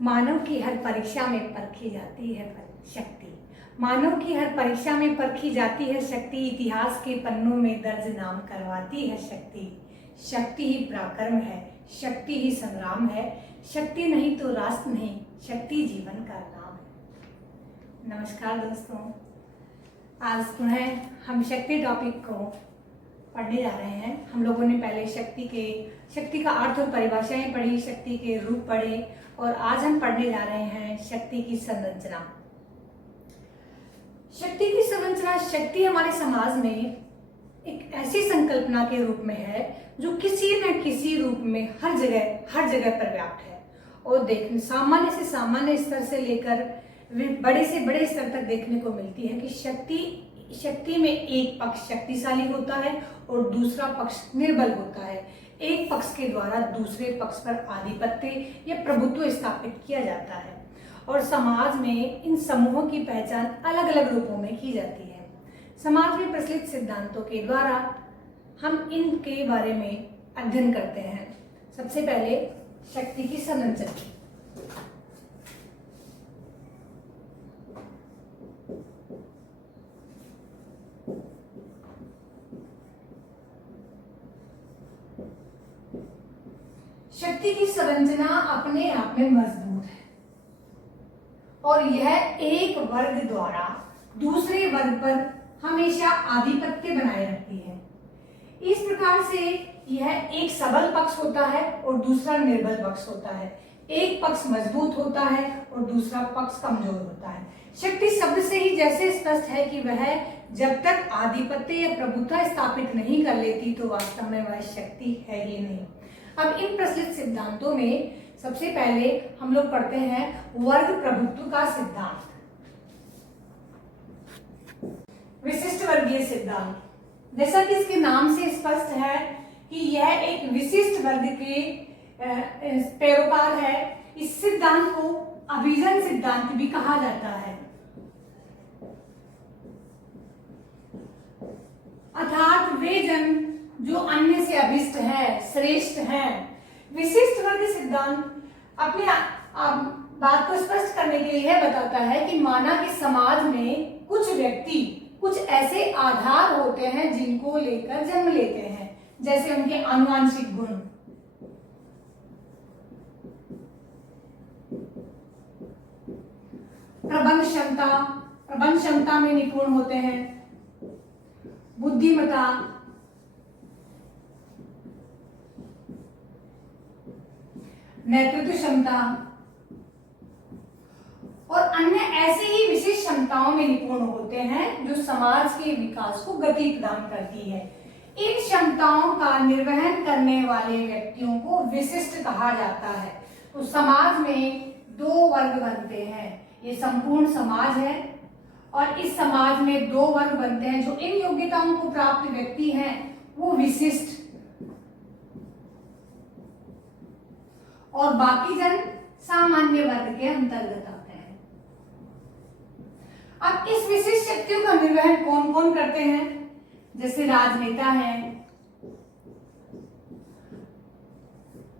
मानव की हर परीक्षा में परखी जाती है शक्ति। मानव की हर परीक्षा में परखी जाती है शक्ति। इतिहास के पन्नों में दर्ज नाम करवाती है शक्ति। शक्ति ही पराक्रम है, शक्ति ही संग्राम है। शक्ति नहीं तो राष्ट्र नहीं, शक्ति जीवन का नाम है। नमस्कार दोस्तों, आज पुनः हम शक्ति टॉपिक को पढ़ने जा रहे हैं। हम लोगों ने पहले शक्ति का अर्थ और परिभाषाएं पढ़ी, शक्ति के रूप पढ़े, और आज हम पढ़ने जा रहे हैं शक्ति की संरचना। शक्ति की संरचना, शक्ति हमारे समाज में एक ऐसी संकल्पना के रूप में है जो किसी न किसी रूप में हर जगह पर व्याप्त है और देखने सामान्य से सामान्य स्तर से लेकर बड़े से बड़े स्तर तक देखने को मिलती है कि शक्ति में एक पक्ष शक्तिशाली होता है और दूसरा पक्ष निर्बल होता है। एक पक्ष के द्वारा दूसरे पक्ष पर आधिपत्य या प्रभुत्व स्थापित किया जाता है और समाज में इन समूहों की पहचान अलग अलग रूपों में की जाती है। समाज में प्रचलित सिद्धांतों के द्वारा हम इनके बारे में अध्ययन करते हैं। सबसे पहले शक्ति की संरचना। शक्ति की संरचना अपने आप में मजबूत है और यह एक वर्ग द्वारा दूसरे वर्ग पर हमेशा आधिपत्य बनाए रखती है। इस प्रकार से यह एक सबल पक्ष होता है और दूसरा निर्बल पक्ष होता है। एक पक्ष मजबूत होता है और दूसरा पक्ष कमजोर होता है। शक्ति शब्द से ही जैसे स्पष्ट है कि वह जब तक आधिपत्य या प्रभुत्व स्थापित नहीं कर लेती तो वास्तव में वह शक्ति है ही नहीं। अब इन प्रचलित सिद्धांतों में सबसे पहले हम लोग पढ़ते हैं वर्ग प्रभुत्व का सिद्धांत, विशिष्ट वर्गीय सिद्धांत। जैसा कि इसके नाम से स्पष्ट है कि यह एक विशिष्ट वर्ग के पैरोकार है। इस सिद्धांत को अभिजन सिद्धांत भी कहा जाता है, अर्थात वे जन जो अन्य से अभिष्ट है, श्रेष्ठ है। विशिष्ट वर्ग सिद्धांत अपने बात को स्पष्ट करने के लिए बताता है कि माना कि समाज में कुछ व्यक्ति कुछ ऐसे आधार होते हैं जिनको लेकर जन्म लेते हैं, जैसे उनके आनुवंशिक गुण, प्रबंध क्षमता में निपुण होते हैं, बुद्धिमत्ता, नेतृत्व क्षमता और अन्य ऐसे ही विशेष क्षमताओं में निपुण होते हैं जो समाज के विकास को गति प्रदान करती है। इन क्षमताओं का निर्वहन करने वाले व्यक्तियों को विशिष्ट कहा जाता है। तो समाज में दो वर्ग बनते हैं। ये संपूर्ण समाज है और इस समाज में दो वर्ग बनते हैं। जो इन योग्यताओं को प्राप्त व्यक्ति हैं वो विशिष्ट और बाकी जन सामान्य वर्ग के अंतर्गत आते हैं। अब इस विशिष्ट शक्तियों का निर्वहन कौन कौन करते हैं? जैसे राजनेता हैं,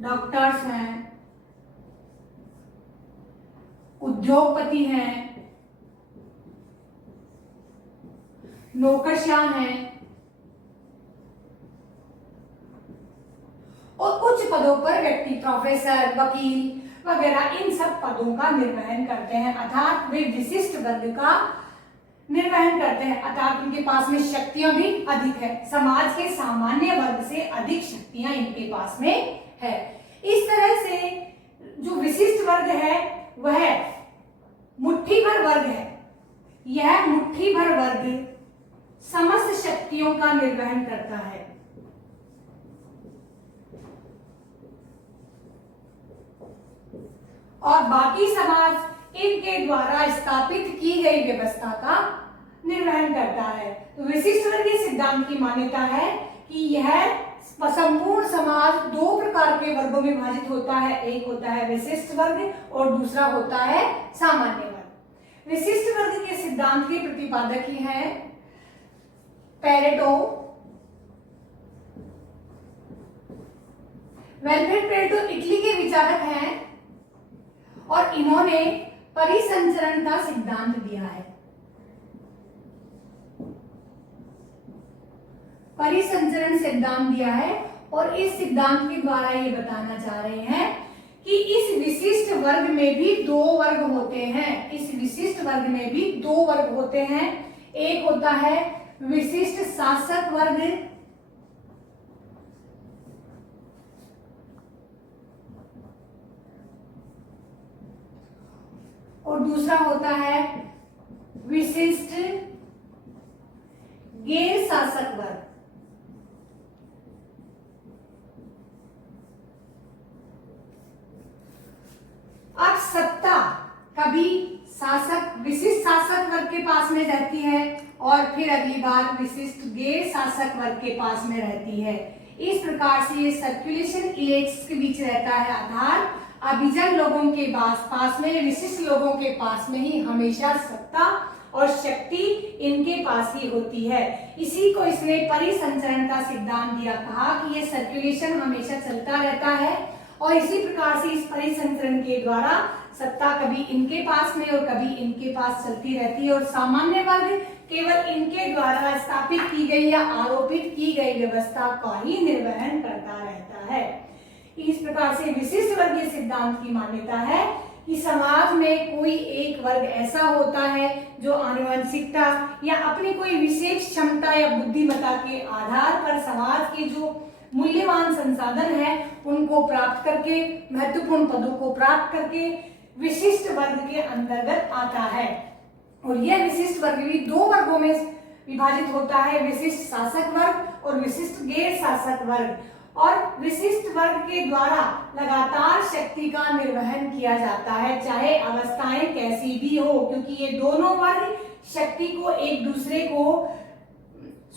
डॉक्टर्स हैं, उद्योगपति हैं, नौकरशाह हैं और उच्च पदों पर व्यक्ति प्रोफेसर, वकील वगैरह इन सब पदों का निर्वहन करते हैं। अर्थात वे विशिष्ट वर्ग का निर्वहन करते हैं, अर्थात उनके पास में शक्तियां भी अधिक है। समाज के सामान्य वर्ग से अधिक शक्तियां इनके पास में है। इस तरह से जो विशिष्ट वर्ग है वह मुट्ठी भर वर्ग है। यह मुट्ठी भर वर्ग समस्त शक्तियों का निर्वहन करता है और बाकी समाज इनके द्वारा स्थापित की गई व्यवस्था का निर्वहन करता है। तो विशिष्ट वर्गीय सिद्धांत की मान्यता है कि यह संपूर्ण समाज दो प्रकार के वर्गों में विभाजित होता है। एक होता है विशिष्ट वर्ग और दूसरा होता है सामान्य वर्ग। विशिष्ट वर्ग के सिद्धांत के प्रतिपादक ही हैं पेरेटो, वेल्फ्रेड पेरेटो इटली के विचारक हैं और इन्होंने परिसंचरण का सिद्धांत दिया है। परिसंचरण सिद्धांत दिया है और इस सिद्धांत के द्वारा ये बताना चाह रहे हैं कि इस विशिष्ट वर्ग में भी दो वर्ग होते हैं। इस विशिष्ट वर्ग में भी दो वर्ग होते हैं। एक होता है विशिष्ट शासक वर्ग और दूसरा होता है विशिष्ट गैर शासक वर्ग। अब सत्ता कभी शासक विशिष्ट शासक वर्ग के पास में रहती है और फिर अगली बार विशिष्ट गैर शासक वर्ग के पास में रहती है। इस प्रकार से ये सर्कुलेशन इलेक्ट्स के बीच रहता है आधार। अभिजन लोगों के पास में, विशिष्ट लोगों के पास में ही हमेशा सत्ता और शक्ति इनके पास ही होती है। इसी को इसने परिसंचरण का सिद्धांत दिया, कहा कि ये सर्कुलेशन हमेशा चलता रहता है और इसी प्रकार से इस परिसंचरण के द्वारा सत्ता कभी इनके पास में और कभी इनके पास चलती रहती है और सामान्य वर्ग केवल इनके द्वारा स्थापित की गई या आरोपित की गई व्यवस्था का ही निर्वहन करता रहता है। इस प्रकार से विशिष्ट वर्गीय सिद्धांत की मान्यता है कि समाज में कोई एक वर्ग ऐसा होता है जो आनुवंशिकता या अपनी कोई विशेष क्षमता या बुद्धिमत्ता के आधार पर समाज के जो मूल्यवान संसाधन है उनको प्राप्त करके, महत्वपूर्ण पदों को प्राप्त करके विशिष्ट वर्ग के अंतर्गत आता है। और यह विशिष्ट वर्ग भी दो वर्गों में विभाजित होता है, विशिष्ट शासक वर्ग और विशिष्ट गैर शासक वर्ग। और विशिष्ट वर्ग के द्वारा लगातार शक्ति का निर्वहन किया जाता है, चाहे अवस्थाएं कैसी भी हो, क्योंकि ये दोनों वर्ग शक्ति को एक दूसरे को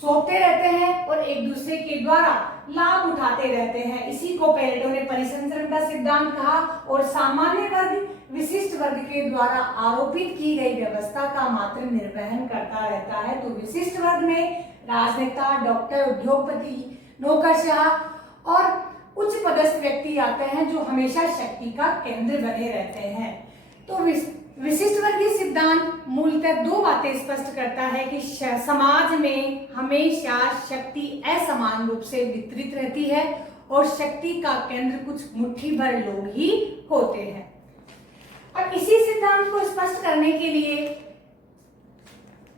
सौंपते रहते हैं और एक दूसरे के द्वारा लाभ उठाते रहते हैं। इसी को पेरेटो ने परिसंचरण का सिद्धांत कहा। और सामान्य वर्ग विशिष्ट वर्ग के द्वारा आरोपित की गई व्यवस्था का मात्र निर्वहन करता रहता है। तो विशिष्ट वर्ग में राजनेता, डॉक्टर, उद्योगपति, नौकरशाह और उच्च पदस्थ व्यक्ति आते हैं जो हमेशा शक्ति का केंद्र बने रहते हैं। तो विशिष्ट वर्गीय सिद्धांत मूलतः दो बातें स्पष्ट करता है कि समाज में हमेशा शक्ति असमान रूप से वितरित रहती है और शक्ति का केंद्र कुछ मुट्ठी भर लोग ही होते हैं। अब इसी सिद्धांत को स्पष्ट करने के लिए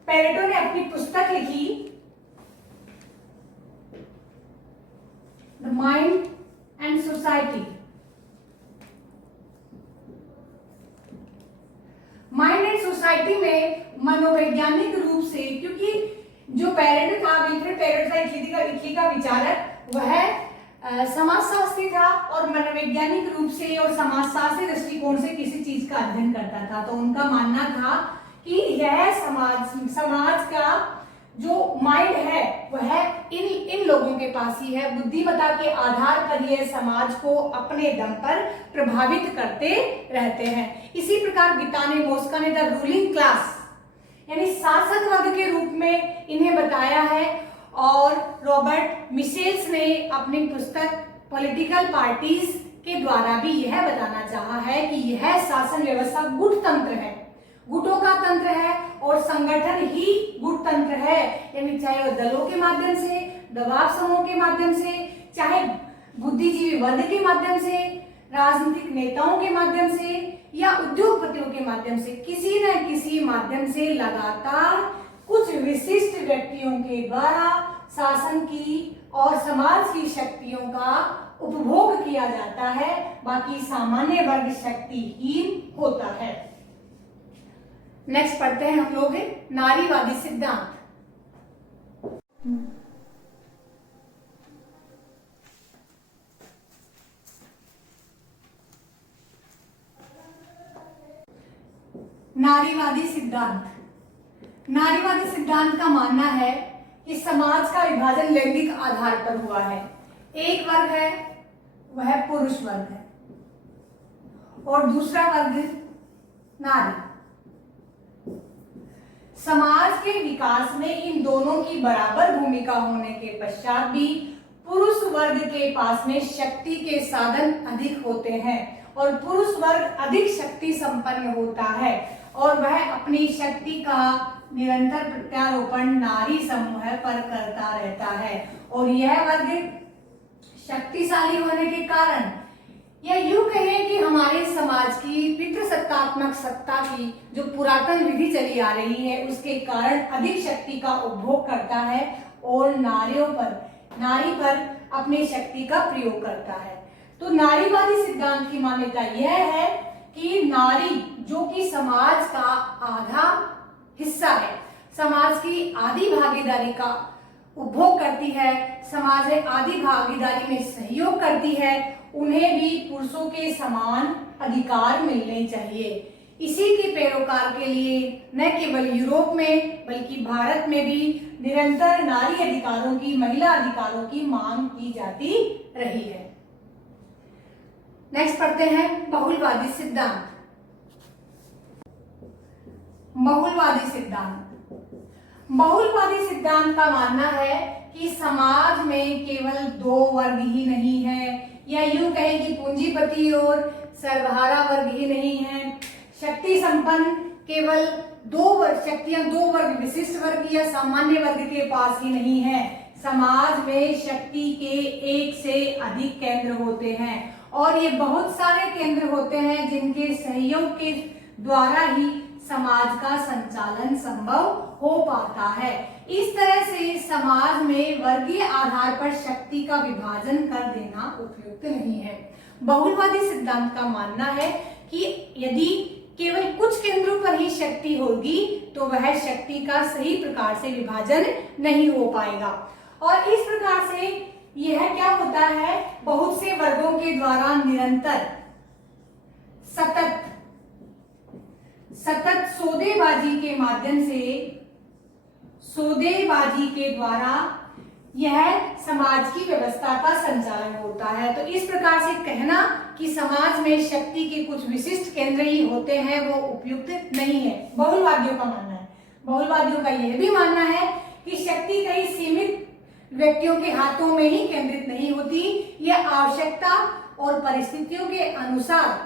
पेरेटो ने अपनी पुस्तक लिखी, the mind and society. Mind and society में मनोवैज्ञानिक रूप से, क्योंकि जो पेरेटो था, विल्फ्रेड पेरेटो था इटली का विचारक, वह समाजशास्त्री था और मनोवैज्ञानिक रूप से और समाजशास्त्री दृष्टिकोण से किसी चीज का अध्ययन करता था। तो उनका मानना था कि यह समाज का जो माइंड है वह इन लोगों के पास ही है। बुद्धिमत्ता के आधार पर यह समाज को अपने दम पर प्रभावित करते रहते हैं। इसी प्रकार गिताने मोस्का ने द रूलिंग क्लास यानी शासक वर्ग के रूप में इन्हें बताया है। और रॉबर्ट मिशेल्स ने अपनी पुस्तक पॉलिटिकल पार्टीज के द्वारा भी यह बताना चाहा है कि यह शासन व्यवस्था गुट तंत्र है, गुटों का तंत्र है और संगठन ही गुट तंत्र है। यानी चाहे वह दलों के माध्यम से, दबाव समूह के माध्यम से, चाहे बुद्धिजीवी वर्ग के माध्यम से, राजनीतिक नेताओं के माध्यम से या उद्योगपतियों के माध्यम से, किसी न किसी माध्यम से लगातार कुछ विशिष्ट व्यक्तियों के द्वारा शासन की और समाज की शक्तियों का उपभोग किया जाता है। बाकी सामान्य वर्ग शक्तिहीन होता है। नेक्स्ट पढ़ते हैं हम लोग नारीवादी सिद्धांत। नारीवादी सिद्धांत। नारीवादी सिद्धांत का मानना है कि समाज का विभाजन लैंगिक आधार पर हुआ है। एक वर्ग है वह पुरुष वर्ग है और दूसरा वर्ग नारी। समाज के विकास में इन दोनों की बराबर भूमिका होने के पश्चात भी पुरुष वर्ग के पास में शक्ति के साधन अधिक होते हैं और पुरुष वर्ग अधिक शक्ति संपन्न होता है और वह अपनी शक्ति का निरंतर प्रत्यारोपण नारी समूह पर करता रहता है। और यह वर्ग शक्तिशाली होने के कारण, या यूं कहें कि हमारे समाज की पितृसत्तात्मक सत्ता की जो पुरातन विधि चली आ रही है उसके कारण अधिक शक्ति का उपभोग करता है और नारी पर अपनी शक्ति का प्रयोग करता है। तो नारीवादी सिद्धांत की मान्यता यह है कि नारी, जो कि समाज का आधा हिस्सा है, समाज की आधी भागीदारी का उपभोग करती है, समाज में आधी भागीदारी में सहयोग करती है, उन्हें भी पुरुषों के समान अधिकार मिलने चाहिए। इसी के पैरोकार के लिए न केवल यूरोप में बल्कि भारत में भी निरंतर नारी अधिकारों की, महिला अधिकारों की मांग की जाती रही है। नेक्स्ट पढ़ते हैं बहुलवादी सिद्धांत। बहुलवादी सिद्धांत का मानना है कि समाज में केवल दो वर्ग ही नहीं है, या यूं कहें कि पूंजीपति और सर्वहारा वर्ग ही नहीं है। शक्ति संपन्न केवल दो वर्ग विशिष्ट वर्ग या सामान्य वर्ग के पास ही नहीं है। समाज में शक्ति के एक से अधिक केंद्र होते हैं और ये बहुत सारे केंद्र होते हैं जिनके सहयोग के द्वारा ही समाज का संचालन संभव हो पाता है। इस तरह से समाज में वर्गीय आधार पर शक्ति का विभाजन कर देना उपयुक्त नहीं है। बहुलवादी सिद्धांत का मानना है कि यदि केवल कुछ केंद्रों पर ही शक्ति होगी तो वह शक्ति का सही प्रकार से विभाजन नहीं हो पाएगा। और इस प्रकार से यह क्या होता है, बहुत से वर्गों के द्वारा निरंतर सतत सौदेबाजी के द्वारा यह समाज की व्यवस्था का संचालन होता है। तो इस प्रकार से कहना कि समाज में शक्ति के कुछ विशिष्ट केंद्र ही होते हैं वो उपयुक्त नहीं है, बहुलवादियों का मानना है। बहुलवादियों का यह भी मानना है कि शक्ति कई सीमित व्यक्तियों के हाथों में ही केंद्रित नहीं होती, यह आवश्यकता और परिस्थितियों के अनुसार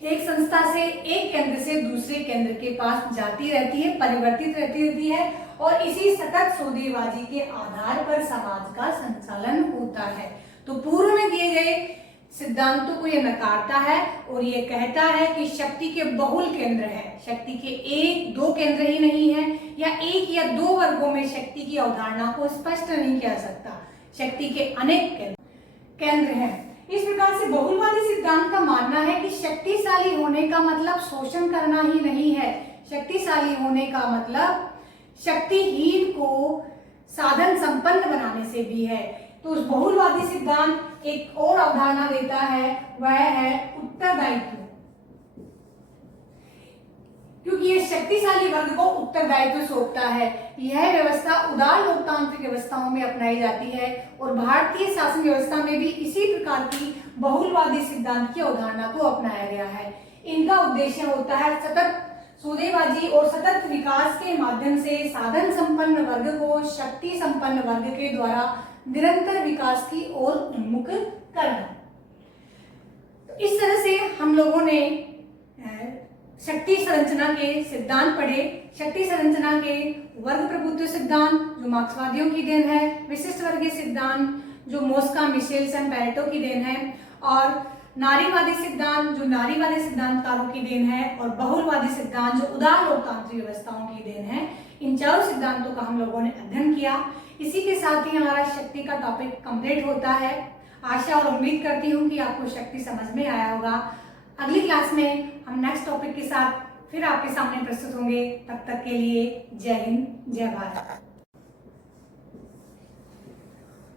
एक संस्था से, एक केंद्र से दूसरे केंद्र के पास जाती रहती है, परिवर्तित रहती है और इसी सतत सौदेबाजी के आधार पर समाज का संचालन होता है। तो पूर्व में दिए गए सिद्धांतों को यह नकारता है और यह कहता है कि शक्ति के बहुल केंद्र है, शक्ति के एक दो केंद्र ही नहीं है, या एक या दो वर्गों में शक्ति की अवधारणा को स्पष्ट नहीं किया सकता, शक्ति के अनेक केंद्र हैं। इस प्रकार से बहुलवादी सिद्धांत का मानना है कि शक्तिशाली होने का मतलब शोषण करना ही नहीं है, शक्तिशाली होने का मतलब शक्तिहीन को साधन संपन्न बनाने से भी है। तो उस बहुलवादी सिद्धांत एक और अवधारणा देता है, वह है उत्तरदायित्व, क्योंकि ये शक्तिशाली वर्ग को उत्तरदायित्व सौंपता है। यह व्यवस्था उदार लोकतांत्रिक व्यवस्थाओं में अपनाई जाती है और भारतीय शासन व्यवस्था में भी इसी प्रकार की बहुलवादी सिद्धांत की अवधारणा को अपनाया गया है। इनका उद्देश्य होता है सतत सौदेबाजी और सतत विकास के माध्यम से साधन संपन्न वर्ग को शक्ति संपन्न वर्ग के द्वारा निरंतर विकास की ओर उन्मुख करना। तो इस तरह से हम लोगों ने शक्ति संरचना के सिद्धांत पढ़े। शक्ति संरचना के वर्ग प्रभुत्व सिद्धांत जो मार्क्सवादियों की देन है, विशिष्ट वर्गीय सिद्धांत जो मोस्का, मिशेलसन, पैरेटो की देन है, और नारीवादी सिद्धांत जो नारीवादी सिद्धांतकारों की देन है, और बहुलवादी सिद्धांत जो उदार लोकतांत्रिक व्यवस्थाओं की देन है। इन चारों सिद्धांतों का हम लोगों ने अध्ययन किया। इसी के साथ ही हमारा शक्ति का टॉपिक कंप्लीट होता है। आशा और उम्मीद करती हूँ कि आपको शक्ति समझ में आया होगा। अगली क्लास में हम नेक्स्ट टॉपिक के साथ फिर आपके सामने प्रस्तुत होंगे। तब तक के लिए जय हिंद, जय भारत।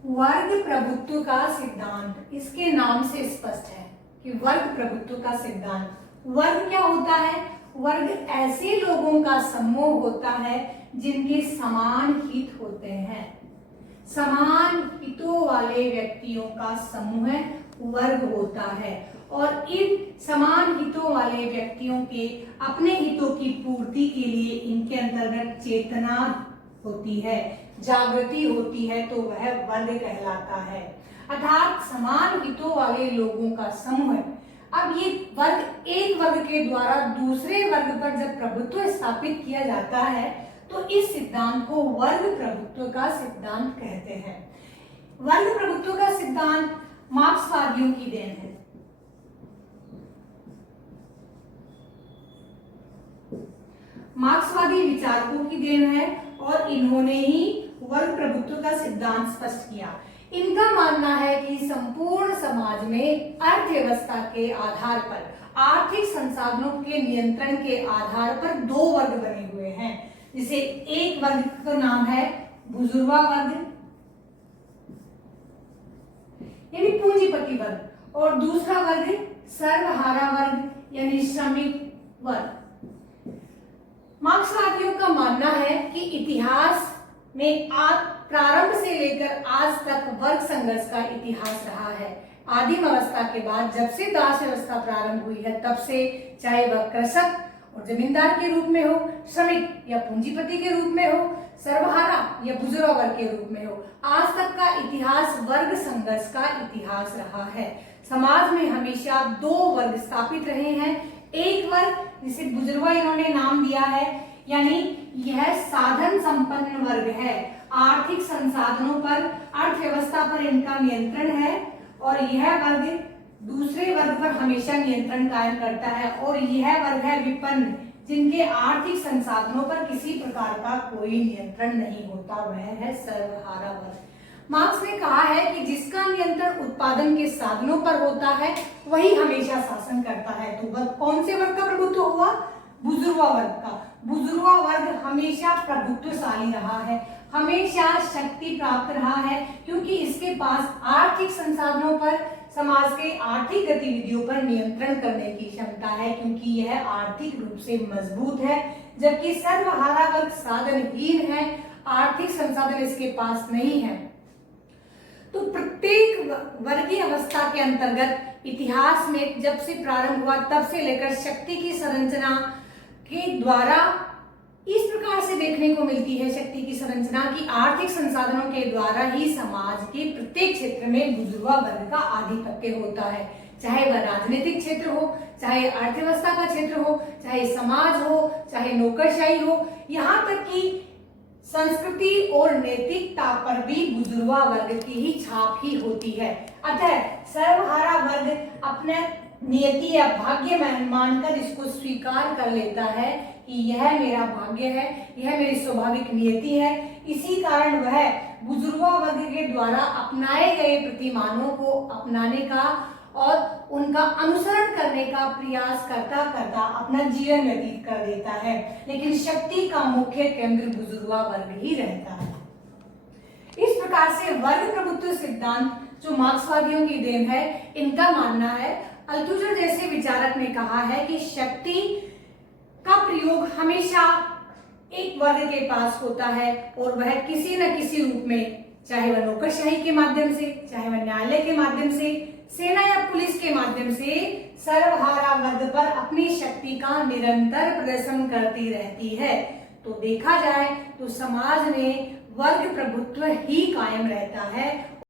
वर्ग प्रभुत्व का सिद्धांत, इसके नाम से स्पष्ट है कि वर्ग प्रभुत्व का सिद्धांत। वर्ग क्या होता है? वर्ग ऐसे लोगों का समूह होता है जिनके समान हित होते हैं। समान हितों वाले व्यक्तियों का समूह वर्ग होता है और इन समान हितों वाले व्यक्तियों के अपने हितों की पूर्ति के लिए इनके अंतर्गत चेतना होती है, जागृति होती है, तो वह वर्ग कहलाता है। अर्थात समान हितों वाले लोगों का समूह अब ये वर्ग एक वर्ग के द्वारा दूसरे वर्ग पर जब प्रभुत्व स्थापित किया जाता है तो इस सिद्धांत को वर्ग प्रभुत्व का सिद्धांत कहते हैं। वर्ग प्रभुत्व का सिद्धांत मार्क्सवादियों की देन है। मार्क्सवादी विचारकों की देन है और इन्होंने ही वर्ग प्रभुत्व का सिद्धांत स्पष्ट किया। इनका मानना है कि संपूर्ण समाज में अर्थव्यवस्था के आधार पर, आर्थिक संसाधनों के नियंत्रण के आधार पर दो वर्ग बने हुए हैं। जिसे एक वर्ग का नाम है बुजुर्गा वर्ग यानी पूंजीपति वर्ग और दूसरा वर्ग सर्वहारा वर्ग यानी श्रमिक वर्ग। मार्क्सवादियों का मानना है कि इतिहास में प्रारंभ से लेकर आज तक वर्ग संघर्ष का इतिहास रहा है। आदिम अवस्था के बाद जब से दास व्यवस्था प्रारंभ हुई है तब से, चाहे वह कृषक और जमींदार के रूप में हो, श्रमिक या पूंजीपति के रूप में हो, सर्वहारा या बुजुर्ग वर्ग के रूप में हो, आज तक का इतिहास वर्ग संघर्ष का इतिहास रहा है। समाज में हमेशा दो वर्ग स्थापित रहे हैं। एक वर्ग जिसे बुजुर्ग इन्होंने नाम दिया है, यानी यह साधन संपन्न वर्ग है, आर्थिक संसाधनों पर, अर्थव्यवस्था पर इनका नियंत्रण है और यह वर्ग दूसरे वर्ग पर हमेशा नियंत्रण कायम करता है। और यह वर्ग है विपन्न, जिनके आर्थिक संसाधनों पर किसी प्रकार का कोई नियंत्रण नहीं होता, वह है सर्वहारा वर्ग। मार्क्स ने कहा है कि जिसका नियंत्रण उत्पादन के साधनों पर होता है वही हमेशा शासन करता है। तो वर्ग कौन से वर्ग का प्रभुत्व हुआ? बुजुर्गा वर्ग का। बुजुर्गा वर्ग हमेशा प्रभुत्वशाली रहा है, हमेशा शक्ति प्राप्त रहा है, क्योंकि इसके पास आर्थिक संसाधनों पर, समाज के आर्थिक गतिविधियों पर नियंत्रण करने की क्षमता है, क्योंकि यह आर्थिक रूप से मजबूत है। जबकि सर्वहारा वर्ग साधनहीन है, आर्थिक संसाधन इसके पास नहीं है। तो प्रत्येक वर्गीय अवस्था के अंतर्गत इतिहास में जब से प्रारंभ हुआ तब से लेकर शक्ति की संरचना के द्वारा इस प्रकार से देखने को मिलती है, शक्ति की संरचना की आर्थिक संसाधनों के द्वारा ही समाज के प्रत्येक क्षेत्र में बुजुर्गा वर्ग का आधिपत्य होता है। चाहे वह राजनीतिक क्षेत्र हो, चाहे अर्थव्यवस्था का क्षेत्र हो, चाहे समाज हो, चाहे नौकरशाही हो, यहाँ तक कि संस्कृति और नैतिकता पर भी बुजुर्गा वर्ग की ही छाप ही होती है। अतः सर्वहारा वर्ग अपने नियति या भाग्य मानकर इसको स्वीकार कर लेता है कि यह मेरा भाग्य है, यह मेरी स्वाभाविक नियति है। इसी कारण वह बुजुर्गा वर्ग के द्वारा अपनाए गए प्रतिमानों को अपनाने का और उनका अनुसरण करने का प्रयास करता करता अपना जीवन व्यतीत कर देता है। लेकिन शक्ति का मुख्य केंद्र बुजुर्गा वर्ग ही रहता है। इस प्रकार से वर्ग प्रभुत्व सिद्धांत जो मार्क्सवादियों की देन है, इनका मानना है, अल्थुसर जैसे विचारक ने कहा है कि शक्ति का प्रयोग हमेशा एक वर्ग के पास होता है और वह किसी न किसी रूप में, चाहे वह नौकरशाही के माध्यम से, चाहे वह न्यायालय के माध्यम से, सेना या पुलिस के माध्यम से सर्वहारा वर्ग पर अपनी शक्ति का निरंतर प्रदर्शन करती रहती है। तो देखा जाए तो समाज में वर्ग प्रभुत्व ही कायम रहता है